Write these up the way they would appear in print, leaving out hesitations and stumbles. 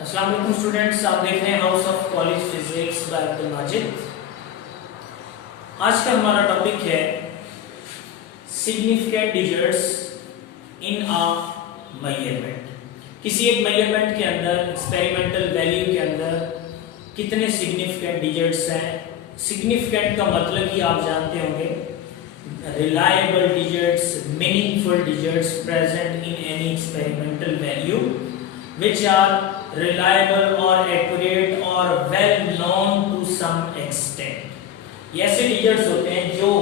अस्सलाम वालेकुम स्टूडेंट्स, आप देख रहे हैं house of college physics bye Abdul Majid. आज का हमारा टॉपिक है सिग्निफिकेंट डिजिट्स इन अ मेजरमेंट। किसी एक मेजरमेंट के अंदर, एक्सपेरिमेंटल वैल्यू के अंदर कितने सिग्निफिकेंट डिजिट्स हैं। सिग्निफिकेंट का मतलब ही आप जानते होंगे, reliable digits, meaningful digits present in any experimental value which are reliable or accurate or well known to some extent। ये ऐसे डिजिट्स होते हैं जो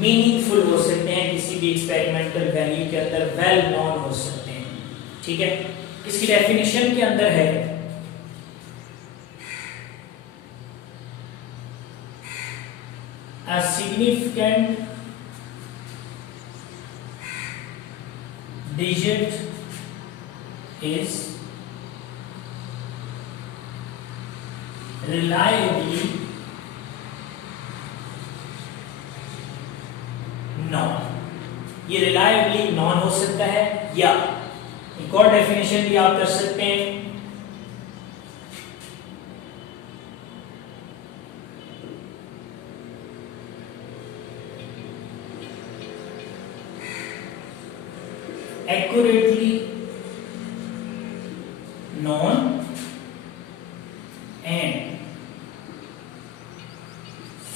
मीनिंगफुल हो सकते हैं, किसी भी एक्सपेरिमेंटल वैल्यू के अंदर वेल नोन हो सकते हैं। ठीक है, इसकी डेफिनेशन के अंदर है a significant digit is reliably non. ये रिलायबली नॉन हो सकता है, या एक और डेफिनेशन भी आप कर सकते हैं, accurately non and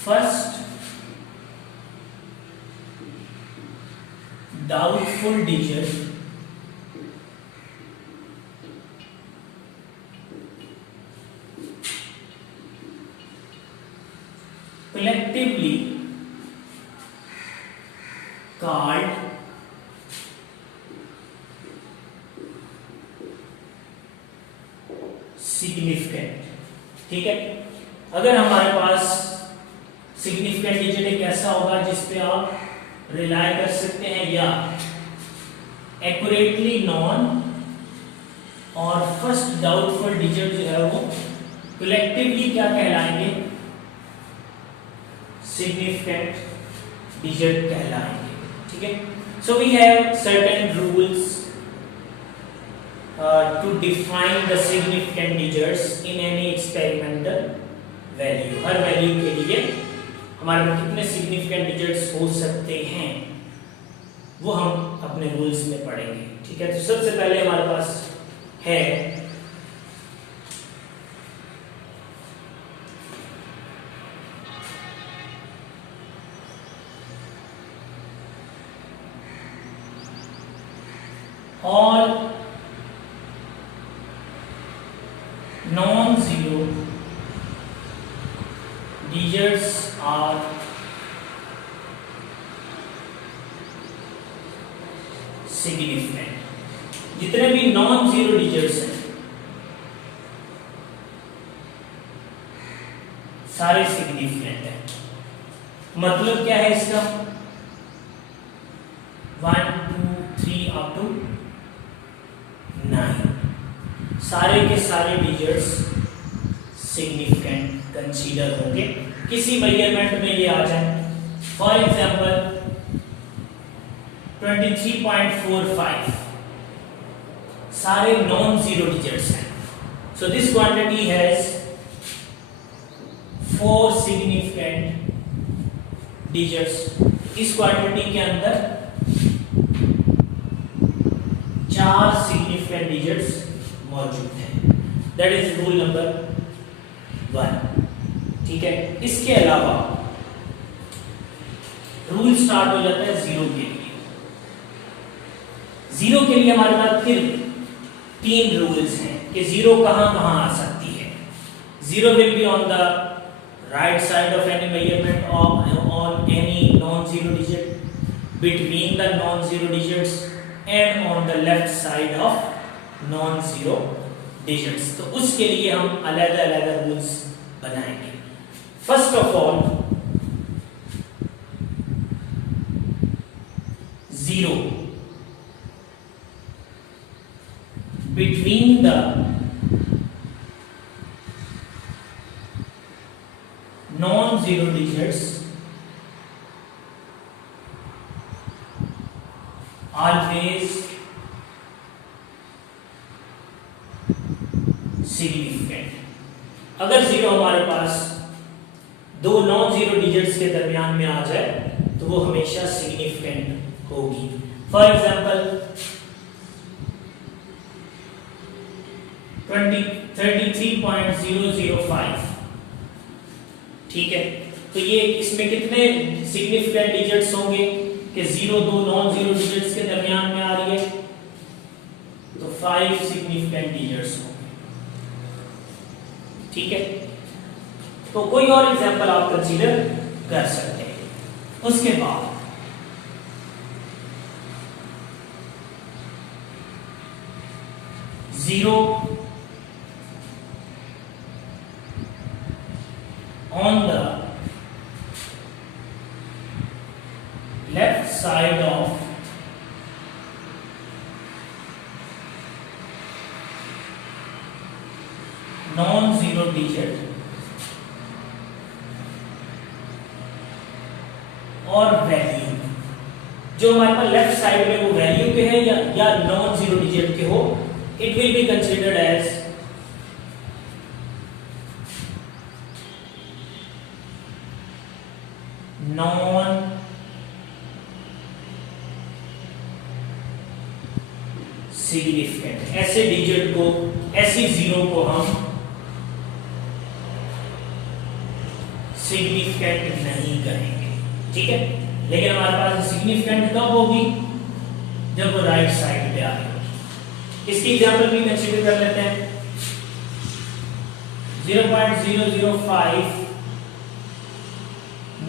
first doubtful digit collectively called significant। ठीक है, अगर हमारे पास सिग्निफिकेंट डिजिट एक ऐसा होगा जिस पे आप रिलाय कर सकते हैं, या एक्यूरेटली नॉन और फर्स्ट डाउटफुल डिजिट जो है वो कलेक्टिवली क्या कहलाएंगे, सिग्निफिकेंट डिजिट कहलाएंगे। ठीक है, so we have certain rules to define the significant digits in any experimental value. हर वैल्यू के लिए हमारे पास कितने सिग्निफिकेंट डिजिट्स हो सकते हैं वो हम अपने रूल्स में पढ़ेंगे। ठीक है, तो सबसे पहले हमारे पास है all non-zero digits are significant। जितने भी नॉन जीरो डिजिट्स हैं सारे सिग्निफिकेंट हैं। मतलब क्या है इसका, 1 2 3 अप टू 9 सारे के सारे डिजिट्स सिग्निफिकेंट कंसीडर होंगे किसी मेजरमेंट में ये आ जाए। फॉर एग्जांपल 23.45 सारे नॉन जीरो डिजिट्स हैं, so this quantity has 4 significant digits. इस क्वांटिटी के अंदर 4 सिग्निफिकेंट डिजिट्स मौजूद हैं। That is rule number 1। ठीक है, इसके अलावा रूल स्टार्ट हो जाता है जीरो के लिए। जीरो के लिए हमारे पास फिर 3 रूल्स हैं कि जीरो कहां कहां आ सकती है। Zero will be on the right side of any measurement on any non zero digit, between the non zero digits and on the left side of non zero digits. तो उसके लिए हम अलग अलग रूल्स बनाएंगे। First of all, zero between the non zero digits always significant. अगर zero हमारे पास दो नॉन जीरो डिजिट्स के दरमियान में आ जाए तो वो हमेशा सिग्निफिकेंट होगी। फॉर एग्जांपल 33.005, ठीक है, तो ये इसमें कितने सिग्निफिकेंट डिजिट्स होंगे कि जीरो दो नॉन जीरो डिजिट्स के दरमियान में आ रही है, तो 5 सिग्निफिकेंट डिजिट्स होंगे, ठीक है। तो कोई और एग्जांपल आप कंसीडर कर सकते हैं। उसके बाद zero on the left side of non-zero digit और वैल्यू, जो हमारे पास लेफ्ट साइड में वो वैल्यू के है या नॉन जीरो डिजिट के हो, it will be considered as non significant. ऐसे डिजिट को, ऐसी जीरो को हम सिग्निफिकेंट नहीं कहेंगे, ठीक है। लेकिन हमारे पास सिग्निफिकेंट कब होगी, जब वो राइट साइड पे आ रही होगी। इसकी एग्जांपल भी कंसीडर कर लेते हैं। 0.005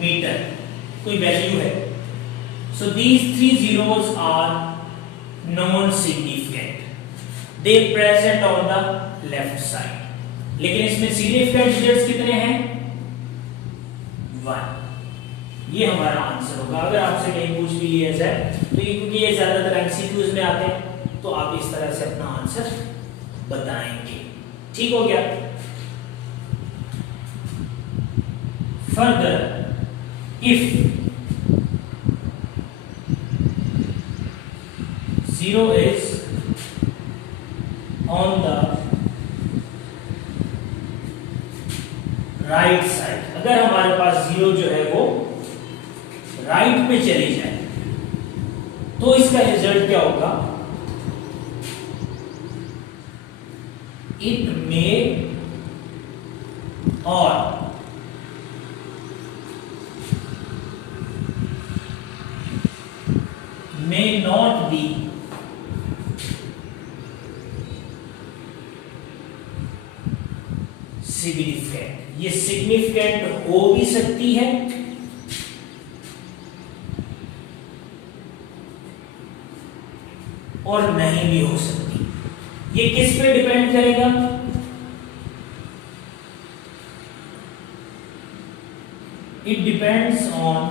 मीटर कोई वैल्यू है, so these 3 zeros are non significant, they present on the left side. लेकिन इसमें सिग्निफिकेंट डिजिट्स कितने हैं, 1। ये हमारा आंसर होगा। अगर आपसे कहीं पूछ भी लिया जाए तो ये, क्योंकि ये ज्यादातर एमसीक्यूज में आते हैं, तो आप इस तरह से अपना आंसर बताएंगे, ठीक हो गया। Further if 0 is on the right side, अगर हमारे पास 0 जो है वो राइट पे चली जाए तो इसका रिजल्ट क्या होगा, इट मे और may not be significant। ये सिग्निफिकेंट हो भी सकती है और नहीं भी हो सकती। ये किस पे डिपेंड करेगा, it depends on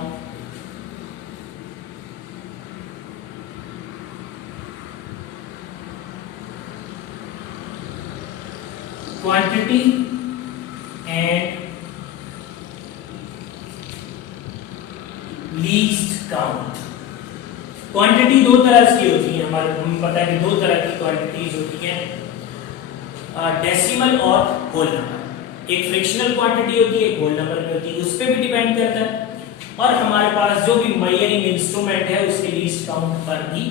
quantity and least count. Quantity दो तरह की होती है, हमारे हमें पता है कि दो तरह की क्वांटिटीज होती हैं, डेसिमल और होल नंबर। एक फ्रैक्शनल क्वांटिटी होती है, एक होल नंबर में होती है, उस पर भी डिपेंड करता है। और हमारे पास जो भी मेजरिंग इंस्ट्रूमेंट है उसके लीस्ट काउंट पर भी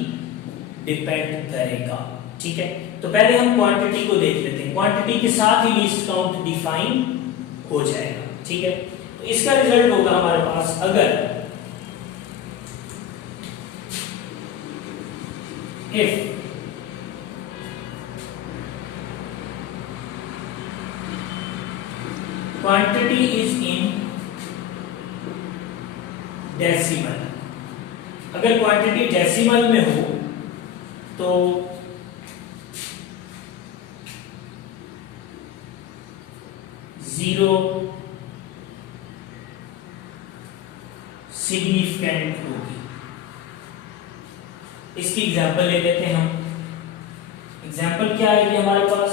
डिपेंड करेगा, ठीक है। तो पहले हम क्वांटिटी को देख लेते हैं, क्वांटिटी के साथ ही लीस्ट काउंट डिफाइन हो जाएगा, ठीक है। तो इसका रिजल्ट होगा हमारे पास, अगर if quantity is in decimal, अगर क्वांटिटी डेसिमल में हो तो जीरो सिग्निफिकेंट होगी। इसकी एग्जांपल ले लेते हैं हम। एग्जांपल क्या आएगी हमारे पास,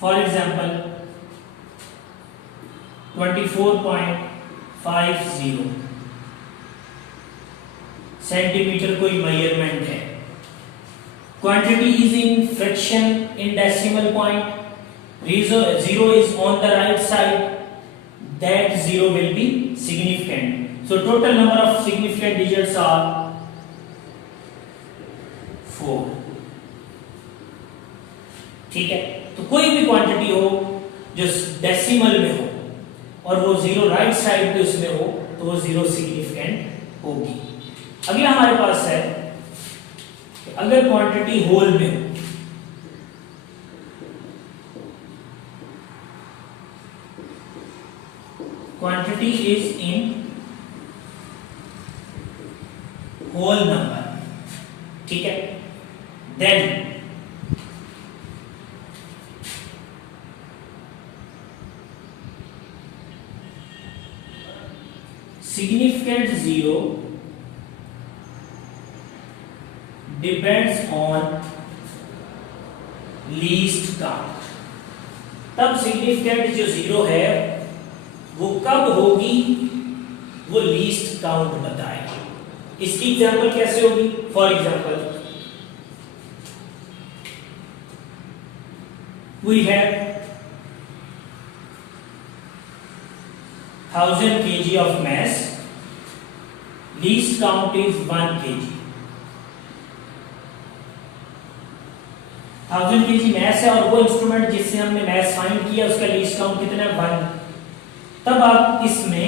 फॉर एग्जांपल 24.50 सेंटीमीटर कोई मेजरमेंट है, quantity is in fraction in decimal point, zero is on the right side, that zero will be significant. So total number of significant digits are 4. ठीक है, तो कोई भी क्वांटिटी हो जो डेसिमल में हो और वो जीरो राइट साइड पे उसमें हो तो वो जीरो सिग्निफिकेंट होगी। अगला हमारे पास है कि अगर क्वांटिटी होल में हो, quantity is in whole number, ठीक है, then significant zero depends on least count। तब significant जो जीरो है वो कब होगी, वो लीस्ट काउंट बताएगी। इसकी एग्जांपल कैसे होगी? For example we have 1000 kg of mass, least count is 1 kg। 1000 kg mass है और वो इंस्ट्रूमेंट जिससे हमने mass फाइंड किया उसका लीस्ट काउंट कितना है? 1। तब आप इसमें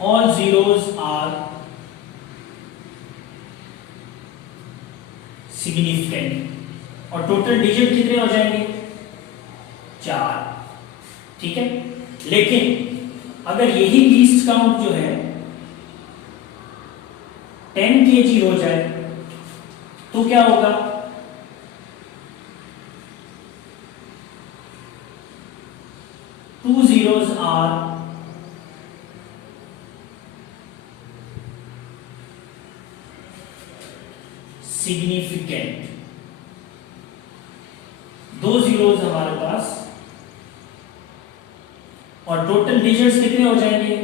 all zeros are significant और टोटल डिजिट कितने हो जाएंगे? 4, ठीक है। लेकिन अगर यही लीस्ट काउंट जो है 10 kg हो जाए तो क्या होगा? Two zeros are significant। 2 zeros हमारे पास और टोटल डिजिट्स कितने हो जाएंगे?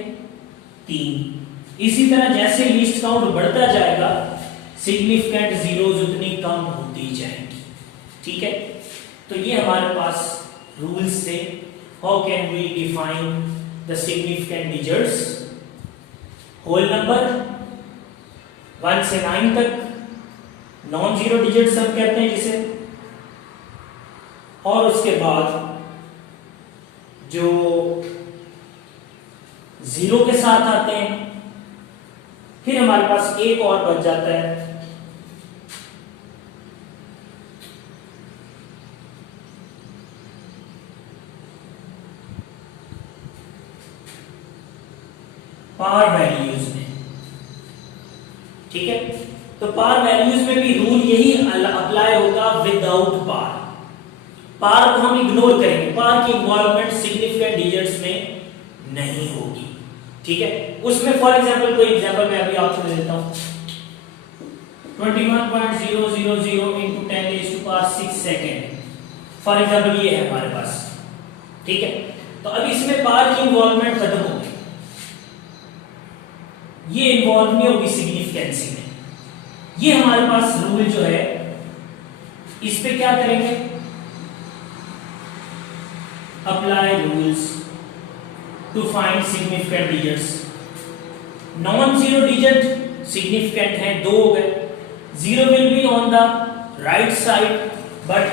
3। इसी तरह जैसे लीस्ट काउंट बढ़ता जाएगा सिग्निफिकेंट जीरोज उतनी कम होती जाएंगी, ठीक है। तो ये हमारे पास रूल्स थे। How can we define the significant digits? Whole number 1 से 9 तक, नॉन जीरो डिजिट्स हम कहते हैं जिसे, और उसके बाद जो जीरो के साथ आते हैं, फिर हमारे पास एक और बच जाता है पार वैल्यूज में, ठीक है। तो पार वैल्यूज में भी रूल यही अप्लाई होगा विदाउट पार। पार को हम इग्नोर करेंगे, पार की इन्वॉल्वमेंट सिग्निफिकेंट डिजिट्स में नहीं होगी, ठीक है। उसमें फॉर एग्जांपल कोई एग्जांपल मैं अभी आपको दे देता हूं। 21.000 into 10⁻⁶ सेकेंड फॉर एग्जांपल ये है हमारे पास, ठीक है। तो अब इसमें पार की इन्वॉल्वमेंट खत्म हो गई, ये इन्वॉल्व नहीं होगी सिग्निफिकेंसी में। ये हमारे पास रूल जो है इस पे क्या करेंगे? Apply rules to find significant digits. Non zero digit significant है, 2 हो गए। Zero will be on the right side but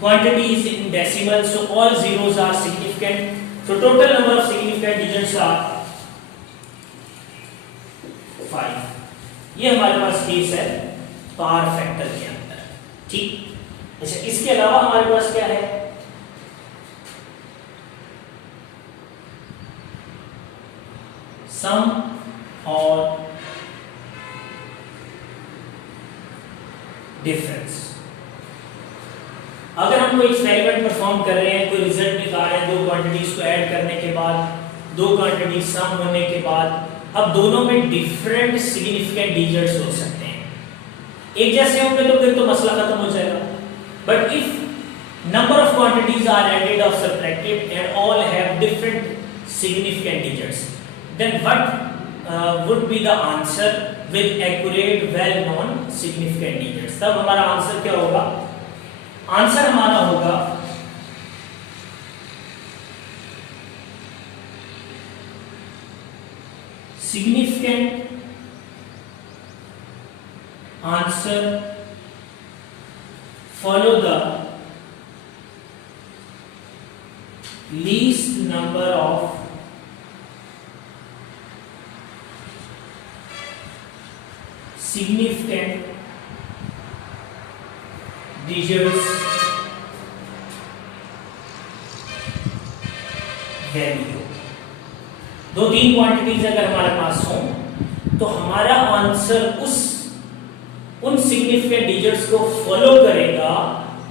quantity is in decimal, so all zeros are significant. So total number of significant digits are 5। ये हमारे पास case है पार factor के अंदर, ठीक। अच्छा, इसके अलावा हमारे पास क्या है? सम और डिफरेंस। अगर हम कोई एक्सपेरिमेंट परफॉर्म कर रहे हैं, कोई रिजल्ट निकाल रहे हैं, 2 क्वांटिटीज को ऐड करने के बाद, 2 क्वांटिटी सम होने के बाद, अब दोनों में डिफरेंट सिग्निफिकेंट डिजिट्स हो सकते हैं। एक जैसे होंगे तो फिर तो मसला खत्म हो जाएगा। But if number of quantities are added और subtracted and all have different significant digits, then what would be the answer? with accurate well known significant digits। तब हमारा आंसर क्या होगा? आंसर हमारा होगा significant answer follow the least number of significant digits value। दो तीन quantities अगर हमारे पास हो तो हमारा आंसर उन सिग्निफिकेंट डिजिट्स को फॉलो करेगा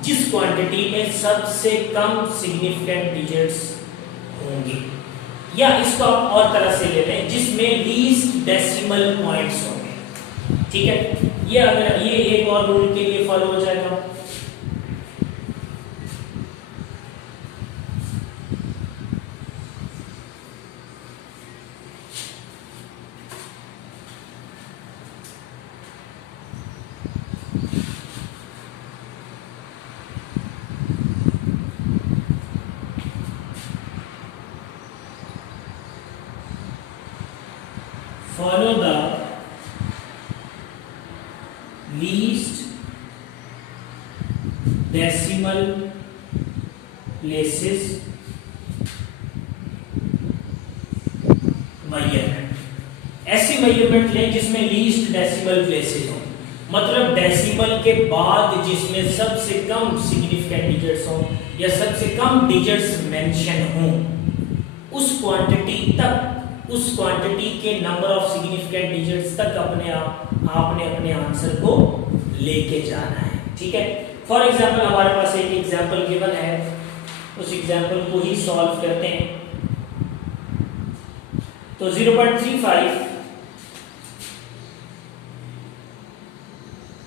जिस क्वांटिटी में सबसे कम सिग्निफिकेंट डिजिट्स होंगे, या इसको आप और तरह से ले लें जिसमें लीस्ट डेसिमल पॉइंट्स होंगे। ठीक है, ये अगर ये एक और रूल के लिए फॉलो हो जाएगा। Follow the least decimal places measurement. ऐसी मेजरमेंट लें जिसमें लीस्ट डेसिमल प्लेसेस हो, मतलब डेसिमल के बाद जिसमें सबसे कम सिग्निफिकेंट डिजिट्स हो या सबसे कम डिजिट्स मेंशन हो, उस क्वांटिटी के नंबर ऑफ सिग्निफिकेंट डिजिट्स तक आपने अपने आंसर को लेके जाना है। ठीक है, फॉर एग्जांपल हमारे पास एक एग्जांपल गिवन है, उस एग्जांपल को ही सॉल्व करते हैं। तो 0.35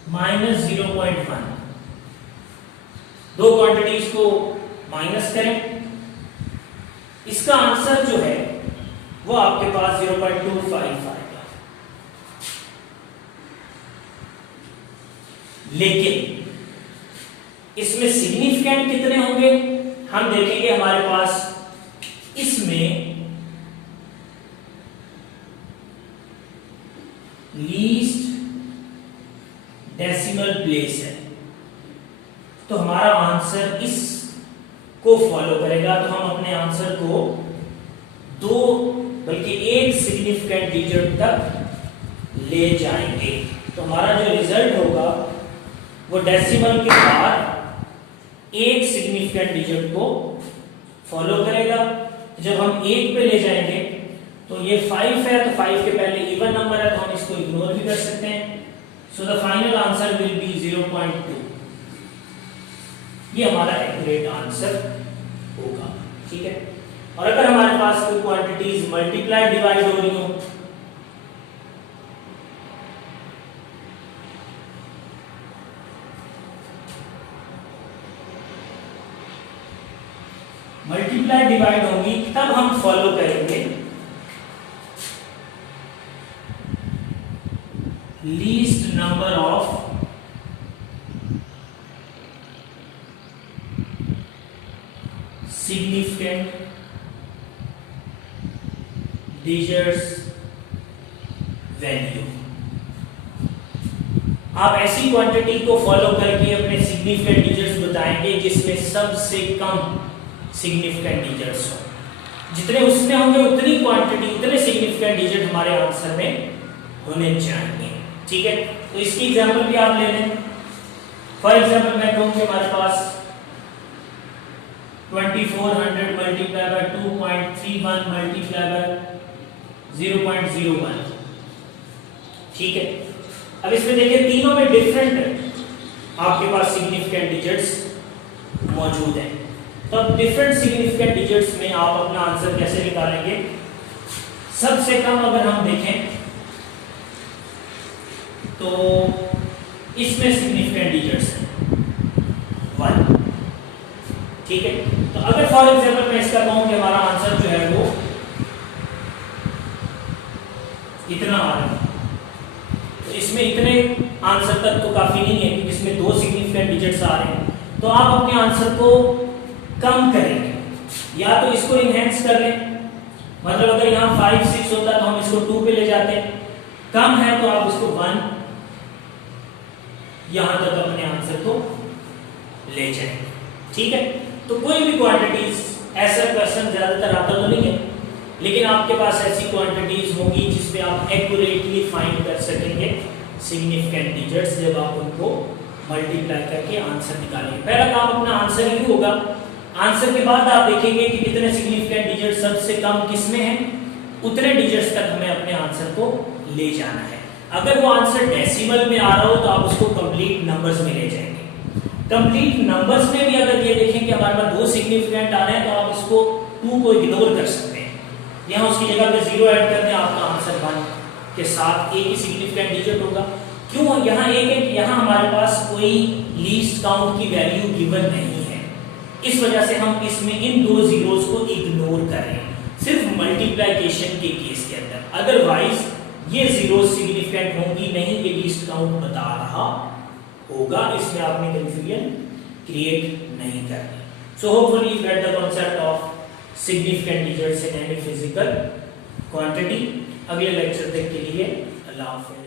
माइनस 0.1, दो क्वांटिटीज को माइनस करें, इसका आंसर जो है वो आपके पास 0.25 आएगा। लेकिन इसमें सिग्निफिकेंट कितने होंगे हम देखेंगे। हमारे पास इसमें लीस्ट डेसिमल प्लेस है, तो हमारा आंसर इस को फॉलो करेगा। तो हम अपने आंसर को दो बल्कि एक सिग्निफिकेंट डिजिट तक ले जाएंगे। तो हमारा जो रिजल्ट होगा वो डेसिमल के बाद एक सिग्निफिकेंट डिजिट को फॉलो करेगा। जब हम एक पे ले जाएंगे तो ये 5 है, तो 5 के पहले इवन नंबर है तो हम इसको इग्नोर भी कर सकते हैं। So the final answer will be 0.2। ये हमारा एक्यूरेट आंसर होगा। ठीक है, और अगर हमारे पास कोई क्वांटिटीज मल्टीप्लाई डिवाइड हो रही हो, मल्टीप्लाई डिवाइड होंगी, तब हम फॉलो करेंगे least number of significant digits value. आप ऐसी क्वांटिटी को फॉलो करके अपने सिग्निफिकेंट डिजिट्स बताएंगे जिसमें सबसे कम सिग्निफिकेंट डिजिट्स हो। जितने उसमें होंगे उतनी क्वांटिटी, उतने सिग्निफिकेंट डिजिट हमारे आंसर में होने चाहिए। ठीक है, तो इसकी एग्जांपल भी आप ले लें। फॉर एग्जांपल मैं कहूं कि हमारे पास 2400 मल्टीप्लाई बाय 2.31 मल्टीप्लाई बाय 0.01। ठीक है, अब इसमें देखिए तीनों में डिफरेंट आपके पास सिग्निफिकेंट डिजिट्स मौजूद हैं। तो अब डिफरेंट सिग्निफिकेंट डिजिट्स में आप अपना आंसर कैसे निकालेंगे? सबसे कम अगर हम देखें तो इसमें सिग्निफिकेंट डिजिट्स हैं 1। ठीक है, तो अगर फॉर एग्जांपल मैं इसका कहूं कि हमारा आंसर जो है वो इतना आ रहा है, इसमें इतने आंसर तक तो काफी नहीं है क्योंकि इसमें 2 सिग्निफिकेंट डिजिट्स आ रहे हैं, तो आप अपने आंसर को कम करेंगे, या तो इसको इनहेंस कर लें, मतलब अगर यहाँ 5 6 होता तो हम इसको 2 पे ले जाते, कम है तो आप इसको 1 यहां तक अपने आंसर को ले जाएंगे। ठीक है, तो कोई भी क्वांटिटीज, ऐसा क्वेश्चन ज्यादातर आता तो नहीं है, लेकिन आपके पास ऐसी क्वांटिटीज होंगी जिसमें आप एक्यूरेटली फाइंड कर सकेंगे सिग्निफिकेंट डिजिट्स जब आप उनको मल्टीप्लाई करके आंसर निकालेंगे। पहला काम अपना आंसर ही होगा। आंसर के बाद आप देखेंगे कि कितने सिग्निफिकेंट डिजिट सबसे कम किसमें है, उतने डिजिट्स तक हमें अपने आंसर को ले जाना है। अगर वो आंसर डेसिमल में आ रहा हो तो आप उसको कंप्लीट नंबर्स में ले जाएंगे। कंप्लीट नंबर्स में भी अगर ये देखें कि हमारे पास 2 सिग्निफिकेंट आ रहे हैं तो आप इसको 2 को इग्नोर कर सकते हैं, यहाँ उसकी जगह पे 0 ऐड कर दें, आपका आंसर 1 के साथ एक ही सिग्निफिकेंट डिजिट होगा। क्यों यहाँ एक है, यहाँ हमारे पास कोई लीस्ट काउंट की वैल्यू गिवन नहीं है, इस वजह से हम इसमें इन 2 जीरोस को इग्नोर कर रहे हैं सिर्फ मल्टीप्लिकेशन के केस के अंदर। अदरवाइज ये जीरो सिग्निफिकेंट होंगी नहीं, ये लीस्ट काउंट बता रहा होगा, इसमें आपने कंफ्यूजन क्रिएट नहीं करनी। So hopefully you get the concept of significant digits in any physical quantity. अगले लेक्चर तक के लिए अल्लाह हाफिज़।